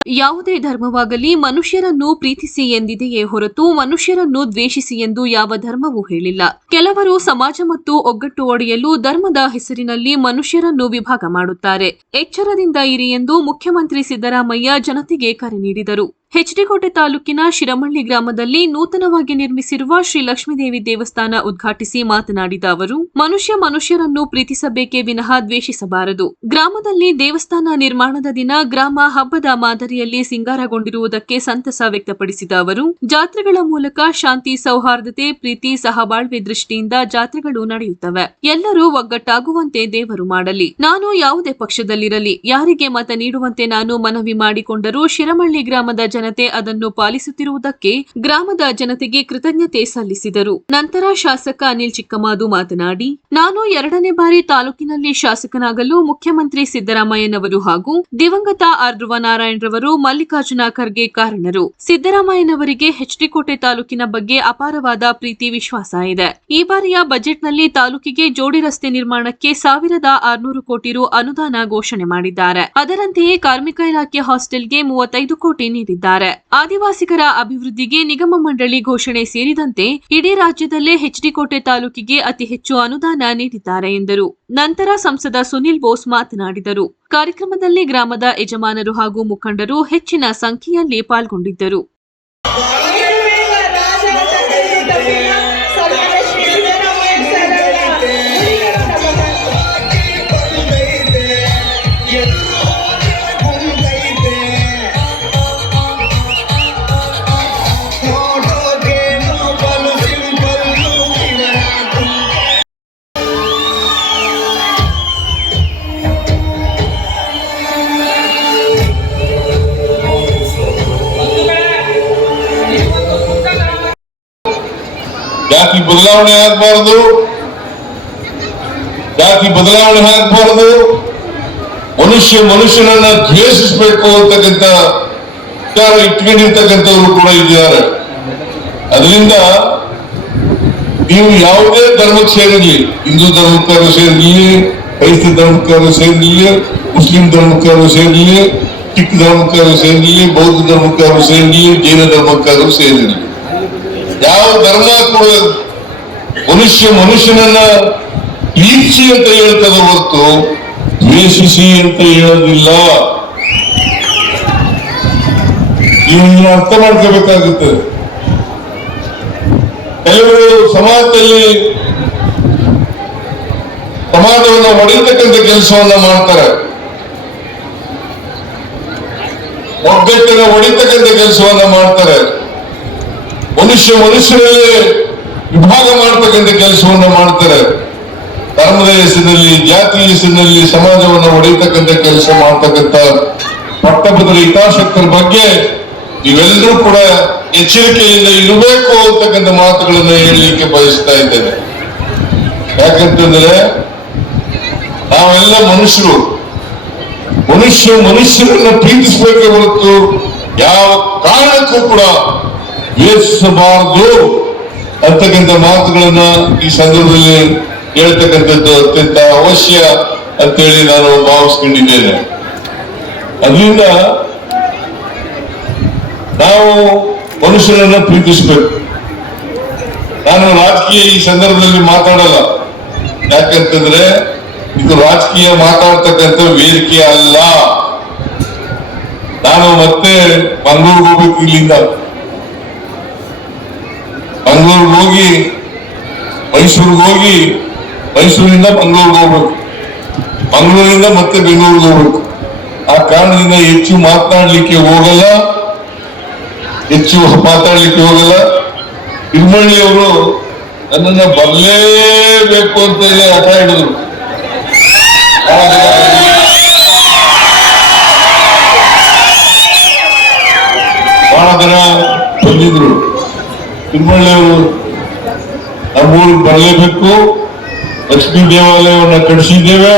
ಯಾವುದೇ ಧರ್ಮವಾಗಲಿ ಮನುಷ್ಯರನ್ನು ಪ್ರೀತಿಸಿ ಎಂದಿದೆಯೇ ಹೊರತು ಮನುಷ್ಯರನ್ನು ದ್ವೇಷಿಸಿ ಎಂದು ಯಾವ ಧರ್ಮವೂ ಹೇಳಿಲ್ಲ. ಕೆಲವರು ಸಮಾಜ ಮತ್ತು ಒಗ್ಗಟ್ಟು ಒಡೆಯಲು ಧರ್ಮದ ಹೆಸರಿನಲ್ಲಿ ಮನುಷ್ಯರನ್ನು ವಿಭಾಗ ಮಾಡುತ್ತಾರೆ. ಎಚ್ಚರದಿಂದ ಇರಿ ಎಂದು ಮುಖ್ಯಮಂತ್ರಿ ಸಿದ್ದರಾಮಯ್ಯ ಜನತೆಗೆ ಕರೆ ನೀಡಿದರು. ಹೆಚ್ಡಿಕೋಟೆ ತಾಲೂಕಿನ ಶಿರಮಳ್ಳಿ ಗ್ರಾಮದಲ್ಲಿ ನೂತನವಾಗಿ ನಿರ್ಮಿಸಿರುವ ಶ್ರೀ ಲಕ್ಷ್ಮೀದೇವಿ ದೇವಸ್ಥಾನ ಉದ್ಘಾಟಿಸಿ ಮಾತನಾಡಿದ ಅವರು, ಮನುಷ್ಯರನ್ನು ಪ್ರೀತಿಸಬೇಕೇ ವಿನಃ ದ್ವೇಷಿಸಬಾರದು. ಗ್ರಾಮದಲ್ಲಿ ದೇವಸ್ಥಾನ ನಿರ್ಮಾಣದ ದಿನ ಗ್ರಾಮ ಹಬ್ಬದ ಮಾದರಿಯಲ್ಲಿ ಸಿಂಗಾರಗೊಂಡಿರುವುದಕ್ಕೆ ಸಂತಸ ವ್ಯಕ್ತಪಡಿಸಿದ ಅವರು, ಜಾತ್ರೆಗಳ ಮೂಲಕ ಶಾಂತಿ, ಸೌಹಾರ್ದತೆ, ಪ್ರೀತಿ, ಸಹಬಾಳ್ವೆ ದೃಷ್ಟಿಯಿಂದ ಜಾತ್ರೆಗಳು ನಡೆಯುತ್ತವೆ. ಎಲ್ಲರೂ ಒಗ್ಗಟ್ಟಾಗುವಂತೆ ದೇವರು ಮಾಡಲಿ. ನಾನು ಯಾವುದೇ ಪಕ್ಷದಲ್ಲಿರಲಿ, ಯಾರಿಗೆ ಮತ ನೀಡುವಂತೆ ನಾನು ಮನವಿ ಮಾಡಿಕೊಂಡರೂ ಶಿರಮಳ್ಳಿ ಗ್ರಾಮದ ಜನತೆ ಅದನ್ನು ಪಾಲಿಸುತ್ತಿರುವುದಕ್ಕೆ ಗ್ರಾಮದ ಜನತೆಗೆ ಕೃತಜ್ಞತೆ ಸಲ್ಲಿಸಿದರು. ನಂತರ ಶಾಸಕ ಅನಿಲ್ ಚಿಕ್ಕಮಾದು ಮಾತನಾಡಿ, ನಾನು 2ನೇ ಬಾರಿ ತಾಲೂಕಿನಲ್ಲಿ ಶಾಸಕನಾಗಲು ಮುಖ್ಯಮಂತ್ರಿ ಸಿದ್ದರಾಮಯ್ಯನವರು ಹಾಗೂ ದಿವಂಗತ ಆರ್ ಧ್ರುವ ನಾರಾಯಣರವರು, ಮಲ್ಲಿಕಾರ್ಜುನ ಖರ್ಗೆ ಕಾರಣರು. ಸಿದ್ದರಾಮಯ್ಯನವರಿಗೆ ಹೆಚ್ಡಿಕೋಟೆ ತಾಲೂಕಿನ ಬಗ್ಗೆ ಅಪಾರವಾದ ಪ್ರೀತಿ, ವಿಶ್ವಾಸ ಇದೆ. ಈ ಬಾರಿಯ ಬಜೆಟ್ನಲ್ಲಿ ತಾಲೂಕಿಗೆ ಜೋಡಿ ರಸ್ತೆ ನಿರ್ಮಾಣಕ್ಕೆ 1600 ಕೋಟಿ ರು ಅನುದಾನ ಘೋಷಣೆ ಮಾಡಿದ್ದಾರೆ. ಅದರಂತೆಯೇ ಕಾರ್ಮಿಕ ಇಲಾಖೆ ಹಾಸ್ಟೆಲ್ಗೆ 35 ಕೋಟಿ ನೀಡಿದ್ದಾರೆ. ಆದಿವಾಸಿಗರ ಅಭಿವೃದ್ಧಿಗೆ ನಿಗಮ ಮಂಡಳಿ ಘೋಷಣೆ ಸೇರಿದಂತೆ ಇಡೀ ರಾಜ್ಯದಲ್ಲೇ ಹೆಚ್ಡಿಕೋಟೆ ತಾಲೂಕಿಗೆ ಅತಿ ಹೆಚ್ಚು ಅನುದಾನ ನೀಡಿದ್ದಾರೆ ಎಂದರು. ನಂತರ ಸಂಸದ ಸುನಿಲ್ ಬೋಸ್ ಮಾತನಾಡಿದರು. ಕಾರ್ಯಕ್ರಮದಲ್ಲಿ ಗ್ರಾಮದ ಯಜಮಾನರು ಹಾಗೂ ಮುಖಂಡರು ಹೆಚ್ಚಿನ ಸಂಖ್ಯೆಯಲ್ಲಿ ಪಾಲ್ಗೊಂಡಿದ್ದರು. ಜಾತಿ ಬದಲಾವಣೆ ಆಗಬಾರದು, ಮನುಷ್ಯನನ್ನ ದ್ವೇಷಿಸಬೇಕು ಅಂತಕ್ಕಂಥ ವಿಚಾರ ಇಟ್ಕೊಂಡಿರ್ತಕ್ಕಂಥವ್ರು ಕೂಡ ಇದ್ದಾರೆ. ಅದರಿಂದ ನೀವು ಯಾವುದೇ ಧರ್ಮಕ್ಕೆ ಸೇರಿರಲಿ, ಹಿಂದೂ ಧರ್ಮಕ್ಕಾರು ಸೇರಿರಲಿ, ಕ್ರೈಸ್ತ ಧರ್ಮಕ್ಕಾರು ಸೇರಿರಲಿ, ಮುಸ್ಲಿಂ ಧರ್ಮಕ್ಕಾರು ಸೇರಿರಲಿ, ಸಿಖ್ ಧರ್ಮಕ್ಕಾರು ಸೇರಿರಲಿ, ಬೌದ್ಧ ಧರ್ಮಕ್ಕಾರು ಸೇರಿರಲಿ, ಜೈನ ಧರ್ಮಕ್ಕಾರು ಸೇರಿರಲಿ, ಯಾವ ಧರ್ಮ ಕೂಡ ಮನುಷ್ಯನನ್ನ ಪ್ರೀತಿಸಿ ಅಂತ ಹೇಳ್ತದ ಹೊರತು ದ್ವೇಷಿಸಿ ಅಂತ ಹೇಳೋದಿಲ್ಲ. ಇವನ್ನ ಅರ್ಥ ಮಾಡ್ಕೋಬೇಕಾಗುತ್ತೆ. ಕೆಲವರು ಸಮಾಜವನ್ನು ಹೊಡೆಯತಕ್ಕಂಥ ಕೆಲಸವನ್ನ ಮಾಡ್ತಾರೆ, ಒಗ್ಗಟ್ಟನ್ನು ಹೊಡಿತಕ್ಕಂಥ ಕೆಲಸವನ್ನ ಮಾಡ್ತಾರೆ, ಮನುಷ್ಯರಲ್ಲಿ ವಿಭಾಗ ಮಾಡತಕ್ಕಂಥ ಕೆಲಸವನ್ನ ಮಾಡ್ತಾರೆ. ಧರ್ಮದ ಹೆಸರಿನಲ್ಲಿ, ಜಾತಿಯ ಹೆಸರಿನಲ್ಲಿ ಸಮಾಜವನ್ನು ಹೊಡೆಯತಕ್ಕಂಥ ಕೆಲಸ ಮಾಡ್ತಕ್ಕಂಥ ಪಟ್ಟಭದ್ರ ಹಿತಾಸಕ್ತರ ಬಗ್ಗೆ ನೀವೆಲ್ಲರೂ ಕೂಡ ಎಚ್ಚರಿಕೆಯಿಂದ ಇರಬೇಕು ಅಂತಕ್ಕಂಥ ಮಾತುಗಳನ್ನ ಹೇಳಲಿಕ್ಕೆ ಬಯಸ್ತಾ ಇದ್ದೇನೆ. ಯಾಕಂತಂದ್ರೆ ನಾವೆಲ್ಲ ಮನುಷ್ಯರನ್ನ ಪ್ರೀತಿಸಬೇಕೆ ಹೊರತು ಯಾವ ಕಾರಣಕ್ಕೂ ಕೂಡ ದ್ವೇಷಿಸಬಾರದು ಅಂತಕ್ಕಂಥ ಮಾತುಗಳನ್ನ ಈ ಸಂದರ್ಭದಲ್ಲಿ ಹೇಳ್ತಕ್ಕಂಥದ್ದು ಅತ್ಯಂತ ಅವಶ್ಯ ಅಂತೇಳಿ ನಾನು ಭಾವಿಸ್ಕೊಂಡಿದ್ದೇನೆ. ಅದರಿಂದ ನಾವು ಮನುಷ್ಯರನ್ನ ಪ್ರೀತಿಸಬೇಕು. ನಾನು ರಾಜಕೀಯ ಈ ಸಂದರ್ಭದಲ್ಲಿ ಮಾತಾಡಲ್ಲ, ಯಾಕಂತಂದ್ರೆ ಇದು ರಾಜಕೀಯ ಮಾತಾಡ್ತಕ್ಕಂಥ ವೇದಿಕೆ ಅಲ್ಲ. ನಾನು ಮತ್ತೆ ಮಂಗಳೂರಿಗೆ ಹೋಗ್ಬೇಕು, ಇಲ್ಲಿಂದ ಮಂಗಳೂರಿಗೆ ಹೋಗಿ ಮೈಸೂರಿಗೆ ಹೋಗಿ, ಮೈಸೂರಿಂದ ಮಂಗಳೂರಿಗೆ ಹೋಗ್ಬೇಕು, ಮಂಗಳೂರಿಂದ ಮತ್ತೆ ಬೆಂಗಳೂರಿಗೆ ಹೋಗ್ಬೇಕು. ಆ ಕಾರಣದಿಂದ ಹೆಚ್ಚು ಮಾತನಾಡ್ಲಿಕ್ಕೆ ಹೋಗಲ್ಲ. ತಿರುಮಳ್ಳಿಯವರು ನನ್ನನ್ನ ಬರಲೇಬೇಕು ಅಂತ ಹೇಳಿ ಹಠ ಹಿಡಿದ್ರು. ಬಹಳ ಜನ ಬಂದಿದ್ರು. ತಿರುಮಳ್ಳಿಯವರು ನಮ್ಮೂರಿಗೆ ಬರಲೇಬೇಕು, ಲಕ್ಷ್ಮೀ ದೇವಾಲಯವನ್ನ ಕಟ್ಟಿಸಿದ್ದೇವೆ,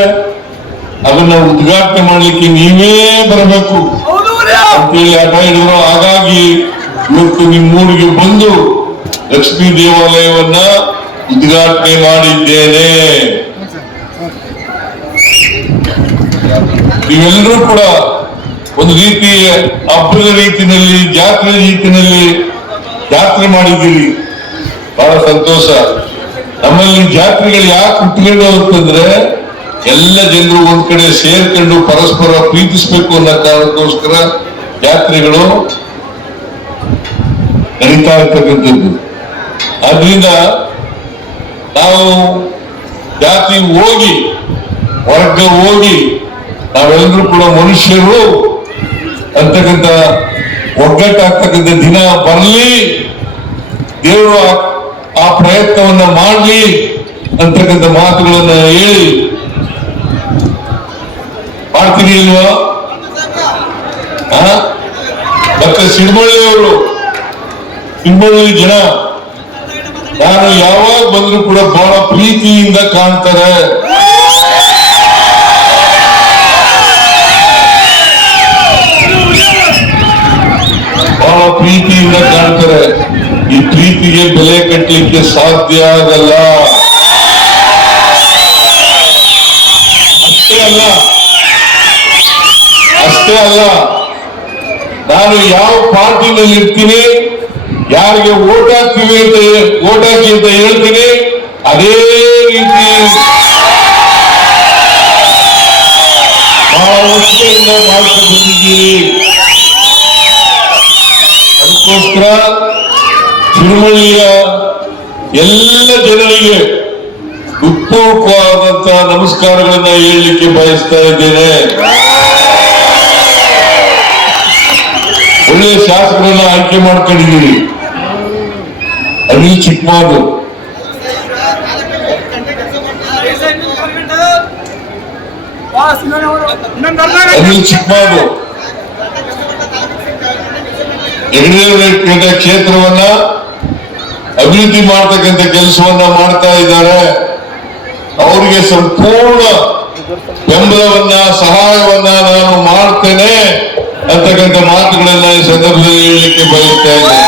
ಅದನ್ನ ಉದ್ಘಾಟನೆ ಮಾಡ್ಲಿಕ್ಕೆ ನೀವೇ ಬರಬೇಕು ಅಂತೇಳಿ ಹಠ ಹಿಡಿದ್ರು. ಹಾಗಾಗಿ ಇವತ್ತು ನಿಮ್ಮೂರಿಗೆ ಬಂದು ಲಕ್ಷ್ಮೀ ದೇವಾಲಯವನ್ನ ಉದ್ಘಾಟನೆ ಮಾಡಿದ್ದೇನೆ. ನೀವೆಲ್ಲರೂ ಕೂಡ ಒಂದು ರೀತಿ ಹಬ್ಬದ ರೀತಿಯಲ್ಲಿ ಜಾತ್ರೆ ರೀತಿಯಲ್ಲಿ ಜಾತ್ರೆ ಮಾಡಿದ್ದೀರಿ, ಬಹಳ ಸಂತೋಷ. ನಮ್ಮಲ್ಲಿ ಜಾತ್ರೆಗಳು ಯಾಕೆ ಹುಟ್ಟಿಕೊಂಡು ಅಂತಂದ್ರೆ ಎಲ್ಲ ಜನರು ಒಂದ್ ಕಡೆ ಸೇರ್ಕೊಂಡು ಪರಸ್ಪರ ಪ್ರೀತಿಸ್ಬೇಕು ಅನ್ನೋ ಕಾರಣಕ್ಕೋಸ್ಕರ ಜಾತ್ರೆಗಳು ನಡೀತಾ ಇರ್ತಕ್ಕಂಥದ್ದು. ಆದ್ರಿಂದ ನಾವು ಜಾತಿ ಹೋಗಿ ವರ್ಗ ಹೋಗಿ ನಾವೆಲ್ಲರೂ ಕೂಡ ಮನುಷ್ಯರು ಅಂತಕ್ಕಂಥ ಒಗ್ಗಟ್ಟಾಗ್ತಕ್ಕಂಥ ದಿನ ಬರಲಿ, ದೇವರು ಆ ಪ್ರಯತ್ನವನ್ನ ಮಾಡಲಿ ಅಂತಕ್ಕಂಥ ಮಾತುಗಳನ್ನ ಹೇಳಿ ಮಾಡ್ತೀನಿ ಇಲ್ವಾ? ಮತ್ತೆ ಸಿಡ್ಬಳ್ಳಿಯವರು, ಸಿಡ್ಬಳ್ಳಿ ಜನ ನಾನು ಯಾವಾಗ ಬಂದ್ರು ಕೂಡ ಬಹಳ ಪ್ರೀತಿಯಿಂದ ಕಾಣ್ತಾರೆ. ಬಹಳ ಪ್ರೀತಿಯಿಂದ ಕಾಣ್ತಾರೆ. ಈ ಪ್ರೀತಿಗೆ ಬೆಲೆ ಕಟ್ಟಲಿಕ್ಕೆ ಸಾಧ್ಯ ಆಗಲ್ಲ. ಅಷ್ಟೇ ಅಲ್ಲ, ನಾನು ಯಾವ ಪಾರ್ಟಿನಲ್ಲಿ ಇರ್ತೀನಿ, ಯಾರಿಗೆ ಓಟ್ ಹಾಕ್ತೀವಿ ಅಂತ ಓಟ್ ಹಾಕಿ ಅಂತ ಹೇಳ್ತೀನಿ, ಅದೇ ರೀತಿ ಬಹಳ ವರ್ಷದಿಂದ ಮಾಡ್ಕೊಂಡು ಬಂದಿದ್ದೀರಿ. ಅದಕ್ಕೋಸ್ಕರ ತಿರುಮಳಿಯ ಎಲ್ಲ ಜನರಿಗೆ ಉತ್ಪೂರ್ವಕವಾದಂತಹ ನಮಸ್ಕಾರಗಳನ್ನ ಹೇಳಲಿಕ್ಕೆ ಬಯಸ್ತಾ ಇದ್ದೇನೆ. ಒಳ್ಳೆಯ ಶಾಸಕರನ್ನ ಆಯ್ಕೆ ಮಾಡ್ಕೊಂಡಿದ್ದೀರಿ. ಅನಿಲ್ ಚಿಕ್ಕಮಾದು, ಅನಿಲ್ ಚಿಕ್ಕಮಾದು ಯಗಡೇಪೇಟೆ ಕ್ಷೇತ್ರವನ್ನ ಅಭಿವೃದ್ಧಿ ಮಾಡತಕ್ಕಂಥ ಕೆಲಸವನ್ನ ಮಾಡ್ತಾ ಇದ್ದಾರೆ. ಅವರಿಗೆ ಸಂಪೂರ್ಣ ಬೆಂಬಲವನ್ನ ಸಹಾಯವನ್ನ ನಾನು ಮಾಡ್ತೇನೆ ಅಂತಕ್ಕಂಥ ಮಾತುಗಳನ್ನ ಈ ಸಂದರ್ಭದಲ್ಲಿ ಹೇಳಲಿಕ್ಕೆ ಬಯಸ್ತಾ ಇದ್ದೇನೆ.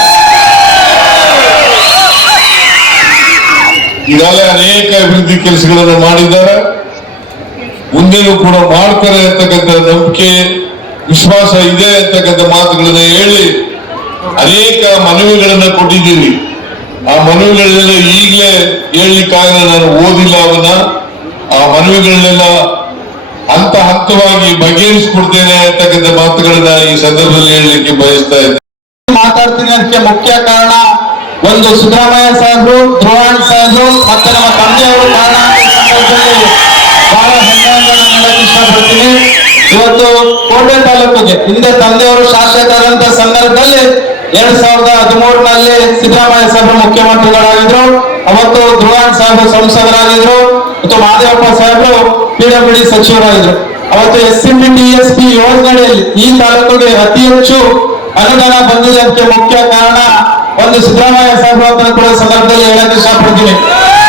ಈಗಾಗಲೇ ಅನೇಕ ಅಭಿವೃದ್ಧಿ ಕೆಲಸಗಳನ್ನು ಮಾಡಿದ್ದಾರೆ, ಮುಂದೆನೂ ಕೂಡ ಮಾಡ್ತಾರೆ ಅಂತಕ್ಕಂಥ ನಂಬಿಕೆ ವಿಶ್ವಾಸ ಇದೆ ಅಂತಕ್ಕಂಥ ಮಾತುಗಳನ್ನ ಹೇಳಿ ಅನೇಕ ಮನವಿಗಳನ್ನ ಕೊಟ್ಟಿದ್ದೀವಿ. ಆ ಮನವಿಗಳನ್ನೆಲ್ಲ ಈಗಲೇ ಹೇಳಲಿಕ್ಕಾಗಲ್ಲ, ನಾನು ಓದಿಲ್ಲ ಅವನ್ನ. ಆ ಮನವಿಗಳನ್ನೆಲ್ಲ ಹಂತ ಹಂತವಾಗಿ ಬಗೆಹರಿಸಿಕೊಡ್ತೇನೆ ಅಂತಕ್ಕಂಥ ಮಾತುಗಳನ್ನ ಈ ಸಂದರ್ಭದಲ್ಲಿ ಹೇಳಲಿಕ್ಕೆ ಬಯಸ್ತಾ ಇದ್ದೇನೆ. ಮಾತಾಡ್ತೀನಿ ಅದಕ್ಕೆ ಮುಖ್ಯ ಕಾರಣ ಒಂದು ಸಿದ್ದರಾಮಯ್ಯ ಸಾಹೇಬರು, ಧ್ರುವಣ್ಣ ಸಾಹೇಬರು ಮತ್ತೆ ನಮ್ಮ ತಂದೆಯವರು ಕಾರಣ ಬಹಳ ಹೆಮ್ಮೆಯಿಂದ ನಾನು ಹೇಳಕ್ ಇಷ್ಟಪಡ್ತೀನಿ. ಇವತ್ತು ಕೋಟೆ ತಾಲೂಕಿಗೆ ಹಿಂದೆ ತಂದೆಯವರು ಶಾಸಕರಾದಂತ ಸಂದರ್ಭದಲ್ಲಿ 2013ನಲ್ಲಿ ಸಿದ್ದರಾಮಯ್ಯ ಸಾಹೇಬರು ಮುಖ್ಯಮಂತ್ರಿಗಳಾಗಿದ್ರು. ಅವತ್ತು ಧ್ರುವಣ್ಣ ಸಾಹೇಬರು ಸಂಸದರಾಗಿದ್ರು ಮತ್ತು ಮಾದೇವಪ್ಪ ಸಾಹೇಬರು PWD ಸಚಿವರಾಗಿದ್ರು. ಅವತ್ತು SCPTSP ಯೋಜನೆಯಲ್ಲಿ ಈ ತಾಲೂಕಿಗೆ ಅತಿ ಹೆಚ್ಚು ಅನುದಾನ ಬಂದಿದೆ. ಅದಕ್ಕೆ ಮುಖ್ಯ ಕಾರಣ ಒಂದು ಸಿದ್ದರಾಮಯ್ಯ ಸಾಹೇಬರು ಅಂತ ಕೂಡ ಸಂದರ್ಭದಲ್ಲಿ ಹೇಳಕ್ ಇಷ್ಟಪಡ್ತೀನಿ.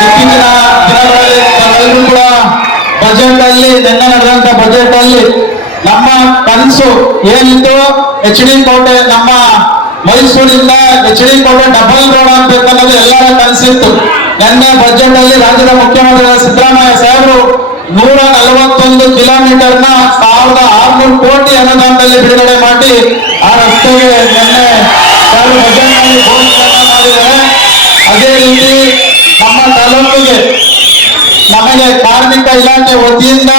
ಇತ್ತೀಚಿನ ದಿನಗಳಲ್ಲಿ ತಾವೆಲ್ಲರೂ ಕೂಡ ಬಜೆಟ್ ಅಲ್ಲಿ, ನಿನ್ನೆ ನಡೆದಂತ ಬಜೆಟ್ ಅಲ್ಲಿ ನಮ್ಮ ಕನಸು ಏನಿತ್ತು, HD ಕೋಟೆ ನಮ್ಮ ಮೈಸೂರಿಂದ HD ಕೋಟೆ ಡಬಲ್ ರೋಡ್ ಆಗ್ಬೇಕನ್ನೋದು ಎಲ್ಲರ ಕನಸಿತ್ತು. ನಿನ್ನೆ ಬಜೆಟ್ ಅಲ್ಲಿ ರಾಜ್ಯದ ಮುಖ್ಯಮಂತ್ರಿ ಸಿದ್ದರಾಮಯ್ಯ ಸಾಹೇಬರು 141 ಕಿಲೋಮೀಟರ್ನ 1600 ಕೋಟಿ ಅನುದಾನದಲ್ಲಿ ಬಿಡುಗಡೆ ಮಾಡಿ ಆ ರಸ್ತೆಗೆ ನಿನ್ನೆ ಬಜೆಟ್ ನಲ್ಲಿ ಘೋಷಣೆ ಮಾಡಿದ್ದಾರೆ. ಅದೇ ರೀತಿ ನಮ್ಮ ತಾಲೂಕಿಗೆ ನಮಗೆ ಕಾರ್ಮಿಕ ಇಲಾಖೆ ವತಿಯಿಂದ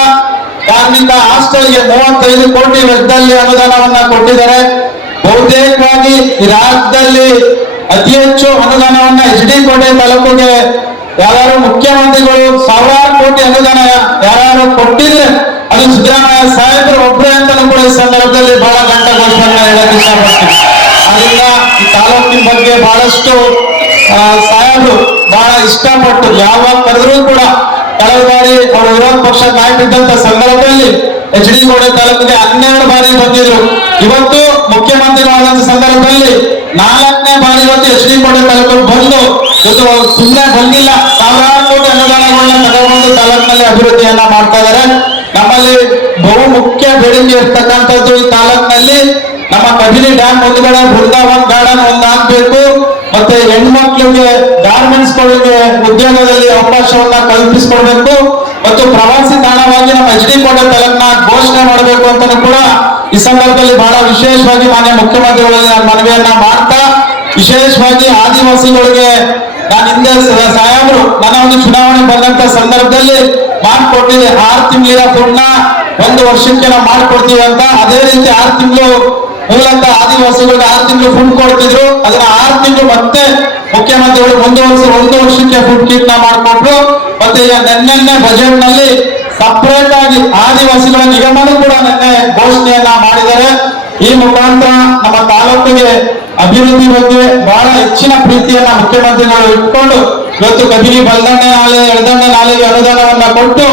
ಕಾರ್ಮಿಕ ಹಾಸ್ಟೆಲ್ಗೆ 35 ಕೋಟಿ ವೆಚ್ಚದಲ್ಲಿ ಅನುದಾನವನ್ನ ಕೊಟ್ಟಿದ್ದಾರೆ. ಬಹುತೇಕವಾಗಿ ಈ ರಾಜ್ಯದಲ್ಲಿ ಅತಿ ಹೆಚ್ಚು ಅನುದಾನವನ್ನ HD ಕೋಟೆ ತಾಲೂಕಿಗೆ ಯಾರು ಮುಖ್ಯಮಂತ್ರಿಗಳು ಸಾವಿರಾರು ಕೋಟಿ ಅನುದಾನ ಯಾರು ಕೊಟ್ಟಿದ್ರೆ ಅದು ಸಿದ್ದರಾಮಯ್ಯ ಸಾಹೇಬರು ಒಬ್ಬರೇ ಅಂತಾನು ಕೂಡ ಈ ಸಂದರ್ಭದಲ್ಲಿ ಬಹಳ ಗಂಟ ಘೋಷಣೆ ಹೇಳಕ್ ಇಷ್ಟಪಡ್ತೀನಿ. ಅದರಿಂದ ಈ ತಾಲೂಕಿನ ಬಗ್ಗೆ ಬಹಳಷ್ಟು ಸಾಹೇಬರು ಬಹಳ ಇಷ್ಟಪಟ್ಟು ಯಾವಾಗ ಕರೆದ್ರು ಕೂಡ ಕಳೆದ ಬಾರಿ ಅವರು ವಿರೋಧ ಪಕ್ಷ ನಾಯಕರಿದ್ದಂತ ಸಂದರ್ಭದಲ್ಲಿ HD ಕೋಟೆ ತಾಲೂಕಿಗೆ 12 ಬಾರಿ ಬಂದಿದ್ರು. ಇವತ್ತು ಮುಖ್ಯಮಂತ್ರಿಗಳಾದಂತ ಸಂದರ್ಭದಲ್ಲಿ 4ನೇ ಬಾರಿ ಇವತ್ತು HD ಕೋಟೆ ತಾಲೂಕಿಗೆ ಬಂದು ಸುಮ್ಮನೆ ಬಂದಿಲ್ಲ, ಸಾವಿರಾರು ಕೋಟಿ ಅನುದಾನಗಳನ್ನ ತಗೊಂಡು ತಾಲೂಕಿನಲ್ಲಿ ಅಭಿವೃದ್ಧಿಯನ್ನ ಮಾಡ್ತಾ ಇದ್ದಾರೆ. ನಮ್ಮಲ್ಲಿ ಬಹು ಮುಖ್ಯ ಬೇಡಿಕೆ ಇರ್ತಕ್ಕಂಥದ್ದು ಈ ತಾಲೂಕಿನಲ್ಲಿ ನಮ್ಮ ಕಬಿನಿ ಡ್ಯಾಮ್ ಮುಂದ್ಗಡೆ ಬೃಂದಾವನ್ ಗಾರ್ಡನ್ ಒಂದಾಗಬೇಕು, ಮತ್ತೆ ಹೆಣ್ಮಕ್ಳಿಗೆ ಗಾರ್ಮೆಂಟ್ಸ್ ಗಳಿಗೆ ಉದ್ಯೋಗದಲ್ಲಿ ಅವಕಾಶವನ್ನ ಕಲ್ಪಿಸಿಕೊಡ್ಬೇಕು. ಮತ್ತು ಪ್ರವಾಸಿ ತಾಣವಾಗಿ ನಮ್ಮ ಎಚ್ ಡಿ ಕೋಟೆ ತಾಲೂಕನ್ನ ಘೋಷಣೆ ಮಾಡಬೇಕು ಅಂತ ಕೂಡ ಈ ಸಂದರ್ಭದಲ್ಲಿ ಬಹಳ ವಿಶೇಷವಾಗಿ ಮಾನ್ಯ ಮುಖ್ಯಮಂತ್ರಿಗಳಿಗೆ ನಾನು ಮನವಿಯನ್ನ ಮಾಡ್ತಾ, ವಿಶೇಷವಾಗಿ ಆದಿವಾಸಿಗಳಿಗೆ ನಾನು ಹಿಂದೆ ಸಾಹೇಬರು ನನ್ನ ಒಂದು ಚುನಾವಣೆ ಬಂದಂತ ಸಂದರ್ಭದಲ್ಲಿ ಮಾಡ್ಕೊಟ್ಟಿದೆ 6 ತಿಂಗಳಿನ ಫುಡ್ನ 1 ವರ್ಷಕ್ಕೆ ನಾವು ಮಾಡ್ಕೊಡ್ತೀವಿ ಅಂತ. ಅದೇ ರೀತಿ 6 ತಿಂಗಳು ಮೂಲತಃ ಆದಿವಾಸಿಗಳಿಗೆ 6 ತಿಂಗಳು ಫುಡ್ ಕೊಡ್ತಿದ್ರು. ಅದನ್ನ 6 ತಿಂಗಳು ಮತ್ತೆ ಮುಖ್ಯಮಂತ್ರಿಗಳು ಮುಂದುವರಿಸಿ 1 ವರ್ಷಕ್ಕೆ ಫುಡ್ ಕಿಟ್ ನ ಮಾಡ್ಕೊಟ್ರು. ಮತ್ತೆ ಈಗ ನಿನ್ನೆ ಬಜೆಟ್ ನಲ್ಲಿ ಸಪರೇಟ್ ಆಗಿ ಆದಿವಾಸಿಗಳ ನಿಗಮನೂ ಕೂಡ ನಿನ್ನೆ ಘೋಷಣೆಯನ್ನ ಮಾಡಿದ್ದಾರೆ. ಈ ಮುಖಾಂತರ ನಮ್ಮ ತಾಲೂಕಿಗೆ ಅಭಿವೃದ್ಧಿ ಬಗ್ಗೆ ಬಹಳ ಹೆಚ್ಚಿನ ಪ್ರೀತಿಯನ್ನ ಮುಖ್ಯಮಂತ್ರಿಗಳು ಇಟ್ಕೊಂಡು ಇವತ್ತು ಕಬಿನಿ ಬಲ್ದಂಡೆ ನಾಲೆ ಎಳದಂಡೆ ನಾಲೆಗೆ ಅನುದಾನವನ್ನ ಕೊಟ್ಟು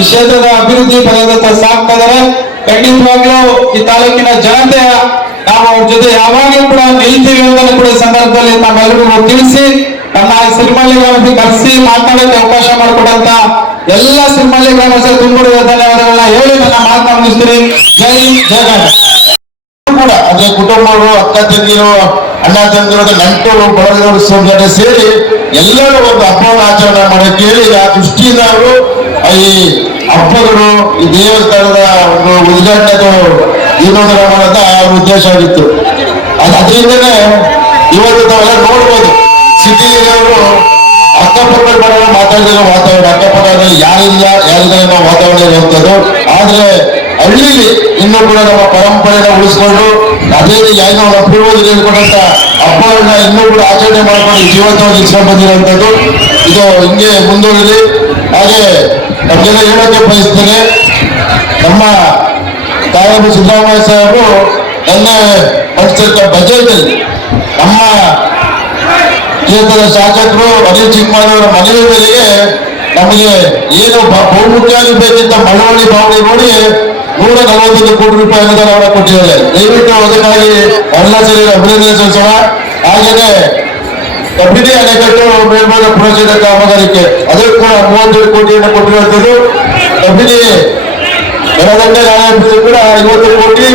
ಈ ಕ್ಷೇತ್ರದ ಅಭಿವೃದ್ಧಿ ಪದದತ್ತ ಸಾಗ್ತಾ ಇದ್ದಾರೆ. ಖಂಡಿತವಾಗ್ಲೂ ಈ ತಾಲೂಕಿನ ಜನತೆ ನಾವು ಅವ್ರ ಜೊತೆ ಯಾವಾಗಲೂ ಕೂಡ ನಿಲ್ತೀವಿ ಅಂತ ಕೂಡ ಈ ಸಂದರ್ಭದಲ್ಲಿ ನಮ್ಮೆಲ್ಲರಿಗೂ ತಿಳಿಸಿ, ನಮ್ಮ ಸಿರಿಮಳ್ಳಿ ಗ್ರಾಮಕ್ಕೆ ಕರೆಸಿ ಮಾತನಾಡಕ್ಕೆ ಅವಕಾಶ ಮಾಡಿಕೊಡಂತ ಎಲ್ಲ ಸಿರಿಮಳ್ಳಿ ಗ್ರಾಮಸ್ಥರು ತುಂಬ ಧನ್ಯವಾದಗಳನ್ನ ಹೇಳಿ ನನ್ನ ಮಾತನ್ನ ಮುಗಿಸ್ತೀನಿ. ಜೈ ಜಗನ್ ಕೂಡ ಅದೇ ಕುಟುಂಬಗಳು, ಅಕ್ಕ ತಂಗಿರು, ಅಣ್ಣ ತಂಗಿರು, ನಂಟರು, ಬಳಗದವರು ಜೊತೆ ಸೇರಿ ಎಲ್ಲರೂ ಒಂದು ಹಬ್ಬವನ್ನು ಆಚರಣೆ ಮಾಡಕ್ಕೆ ಹೇಳಿ ಆ ದೃಷ್ಟಿಯಿಂದ ಅವರು ಈ ಹಬ್ಬಗಳು, ಈ ದೇವಸ್ಥಾನದ ಒಂದು ಉದ್ಘಾಟನೆದು ಜೀರ್ಣೋದ್ಧಾರ ಮಾಡೋದ ಅವ್ರ ಉದ್ದೇಶ ಆಗಿತ್ತು. ಅದರಿಂದನೇ ಇವತ್ತು ನಾವೆಲ್ಲ ನೋಡ್ಬೋದು ಸಿಟಿಲಿರೋರು ಅಕ್ಕಪಕ್ಕ ಬರೋರು ಮಾತಾಡಿರೋ ವಾತಾವರಣ, ಅಕ್ಕಪಕ್ಕದಲ್ಲಿ ಯಾರಿಲ್ಲ ಯಾರಿದ್ದಾರೆ ನಾವು ವಾತಾವರಣ ಇರುವಂಥದ್ದು. ಆದ್ರೆ ಹಳ್ಳಿಲಿ ಇನ್ನೂ ಕೂಡ ನಮ್ಮ ಪರಂಪರೆನ ಉಳಿಸ್ಕೊಂಡು ಅದೇ ಏನೋ ನಮ್ಮ ಪೂರ್ವಜರು ಹೇಳ್ಕೊಂಡಂತ ಹಬ್ಬಗಳನ್ನ ಇನ್ನೂ ಕೂಡ ಆಚರಣೆ ಮಾಡ್ಕೊಂಡು ಜೀವಂತವಾಗಿ ಇಸ್ಕೊಂಡು ಬಂದಿರುವಂಥದ್ದು. ಇದು ಹಿಂಗೆ ಮುಂದುವರಿಲಿ. ಹಾಗೆ ನಮ್ಗೆಲ್ಲ ಹೇಳೋಕೆ ಬಯಸ್ತೇನೆ, ನಮ್ಮ ಸಾಹೇಬರು ಸಿದ್ದರಾಮಯ್ಯ ಸಾಹೇಬರು ನಿನ್ನೆ ಮಂಡಿಸಿದ ಬಜೆಟ್ ಅಲ್ಲಿ ನಮ್ಮ ಕ್ಷೇತ್ರದ ಶಾಸಕರು ಅನಿಲ್ ಚಿಕ್ಕಮಾರವರ ಮನವಿ ಮೇರೆಗೆ ನಮಗೆ ಏನು ಬಹುಮುಖ್ಯವಾಗಿ ಬೇಕಿದ್ದ ಮಳವಳ್ಳಿ ಬಾವಳಿ ನೋಡಿ 141 ಕೋಟಿ ರೂಪಾಯಿ ಅನುದಾನವನ್ನು ಕೊಟ್ಟಿದ್ದಾರೆ. ದಯವಿಟ್ಟು ಅದಕ್ಕಾಗಿ ಎಲ್ಲ ಸೇರಿ ಅಭಿನಂದನೆ ಸಲ್ಲಿಸೋಣ. ಹಾಗೆಯೇ ಕಬಿನಿ ಅಣೆಕಟ್ಟು ಮೇಲ್ಭಾಗ ಪುನಶ್ಚೇತನ ಕಾಮಗಾರಿಕೆ ಅದಕ್ಕೂ ಕೂಡ 32 ಕೋಟಿಯನ್ನು ಕೊಟ್ಟಿರುವಂಥದ್ದು. ಕಬಿನಿ ಎಡದಂಡೆ ನಾಳೆ ಕೂಡ 50 ಕೋಟಿ,